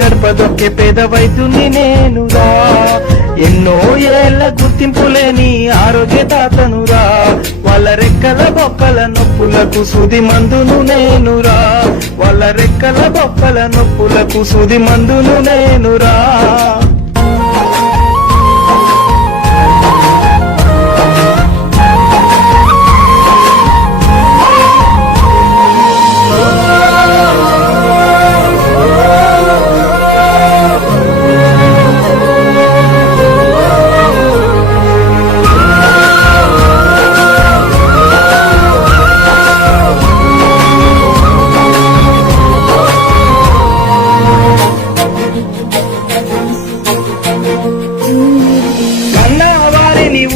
గడపదొక్కే పేద వైద్యుని నేనురా, ఎన్నో ఏళ్ల గుర్తింపులేని ఆరోగ్యదాతనురా, వాళ్ళ రెక్కల బొక్కల నొప్పులకు సూది మందును నేనురా, వాళ్ళ రెక్కల బొక్కల నొప్పులకు సూది మందును నేనురా.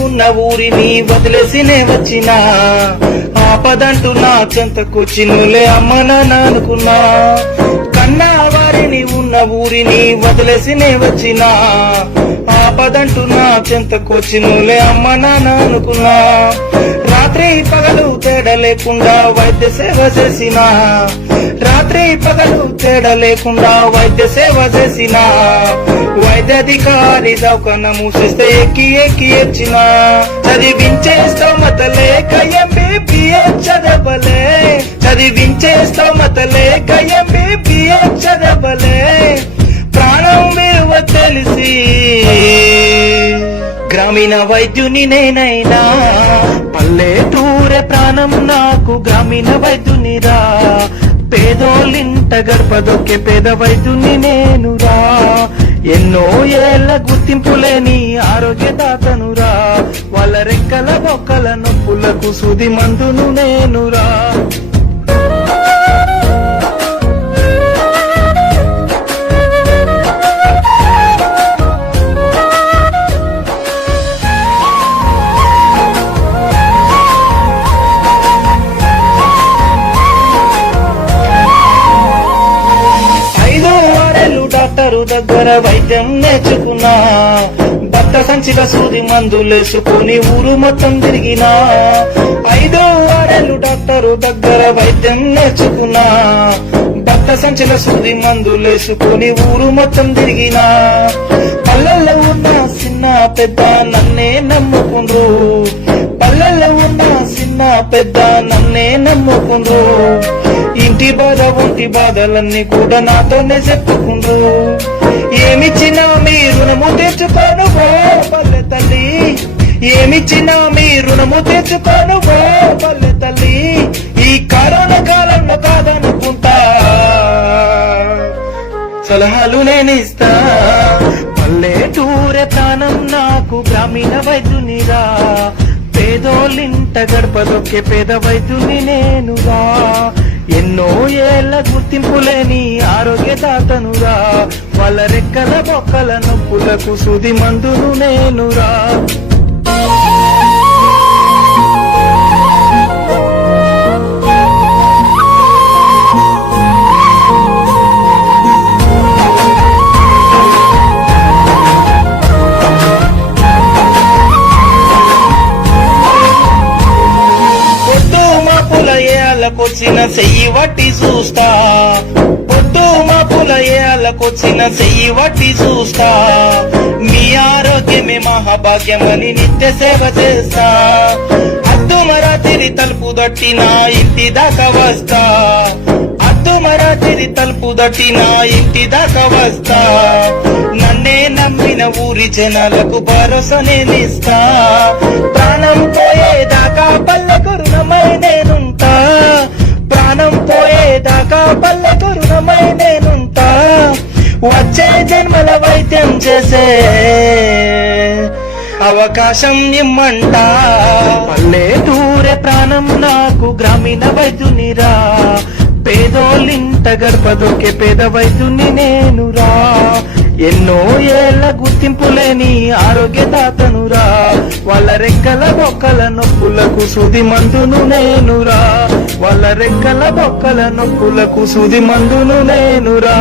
ఉన్న ఊరిని వదిలేసినే వచ్చినా, ఆపదంటూ నా చెంతకొచ్చినులే అమ్మ నాన్న అనుకున్నా, కన్నా వారిని ఉన్న ఊరిని వదిలేసినే వచ్చినా, ఆపదంటూ నా చెంతకొచ్చినులే అమ్మ నాన్న అనుకున్నా, రాత్రి పగలు తేడా లేకుండా వైద్య సేవ చేసినా, రాత్రి పగలు తేడా లేకుండా వైద్య సేవ చేసినా, వైద్యాధికారి దౌకన్న మూసిస్తే ఎక్కి ఎక్కి వచ్చిన, చదివించే స్తోమత లేక ఎంబీబీఎస్ చదవలే, చదివించే స్తోమత లేక ఎంబీబీఎస్ చదవలే, ప్రాణం విలువ తెలిసి గ్రామీణ వైద్యుని నేనైనా, పల్లెటూరే ప్రాణం నాకు గ్రామీణ వైద్యునిరా, పేదోళ్ళింట గడపదొక్కే పేద వైద్యుని నేనురా, ఎన్నో ఏళ్ల గుర్తింపులేని ఆరోగ్యదాతనురా, వాళ్ళ రెక్కల బొక్కల నొప్పులకు సూది మందును నేనురా. డాక్టరు దగ్గర వైద్యం నేర్చుకున్నా, భర్త సంచిల సూది మందులేసుకుని ఊరు మొత్తం తిరిగినా, 5 6 డాక్టరు దగ్గర వైద్యం నేర్చుకున్నా, భర్త సంచిల సూది మందులేసుకుని ఊరు మొత్తం తిరిగినా, పల్లెల్లో ఉన్న చిన్న పెద్ద నన్నే నమ్ముకుండ్రు, పల్లెల్లో ఉన్న చిన్న పెద్ద నన్నే నమ్ముకుండ్రు, ఇంటి బాధ ఒంటి బాధలన్నీ కూడా నాతోనే చెప్పుకుండ్రు, ఏమిచ్చినా మీ రుణము తెచ్చుకోను పల్లె తల్లి, ఏమిచ్చినా మీ రుణము తెచ్చుకోను పల్లె తల్లి, ఈ కరోనా కాలంలో కాదనుకుంటా సలహాలు నేనిస్తా, పల్లెటూరే ప్రాణం నాకు గ్రామీణ వైద్యునిరా, పేదోళ్ళింట గడపదొక్కే పేద వైద్యుని నేనురా, ఎన్నో ఏళ్ల గుర్తింపులేని ఆరోగ్యదాతనురా, వాళ్ళ రెక్కల బొక్కల నొప్పులకు సూది మందును నేనురా. కొచ్చిన చెయ్యి వట్టి చూస్తా, పొద్దు మా పుల ఏళ్ళకొచ్చిన చెయ్యి వట్టి చూస్తా, మీ ఆరోగ్యమే మహాభాగ్యమని నిత్య సేవ చేస్తా, అద్దుమరాతిరి తలుపు దట్టి నా ఇంటి దాకా వస్తా, అద్దుమరాతిరి తలుపు దట్టి నా ఇంటి దాకా వస్తా, నన్నే నమ్మిన ఊరి జనాలకు భరోసా నేనిస్తా, ప్రాణం పోయేదాకా పల్లెకు రుణమై నేనుంటా, ప్రాణం పోయేదాకా పల్లెకు రుణమై నేనుంటా, వచ్చే జన్మల వైద్యం చేసే అవకాశం ఇమ్మంటా, పల్లెటూరే ప్రాణం నాకు గ్రామీణ వైద్యునిరా, పేదోళ్ళింట గడపదొక్కే పేద వైద్యుని నేనురా, ఎన్నో ఏళ్ల గుర్తింపులేని ఆరోగ్యదాతనురా, వాళ్ళ రెక్కల బొక్కల నొప్పులకు సూది మందును నేనురా, వాళ్ళ రెక్కల బొక్కల నొప్పులకు సూది మందును నేనురా.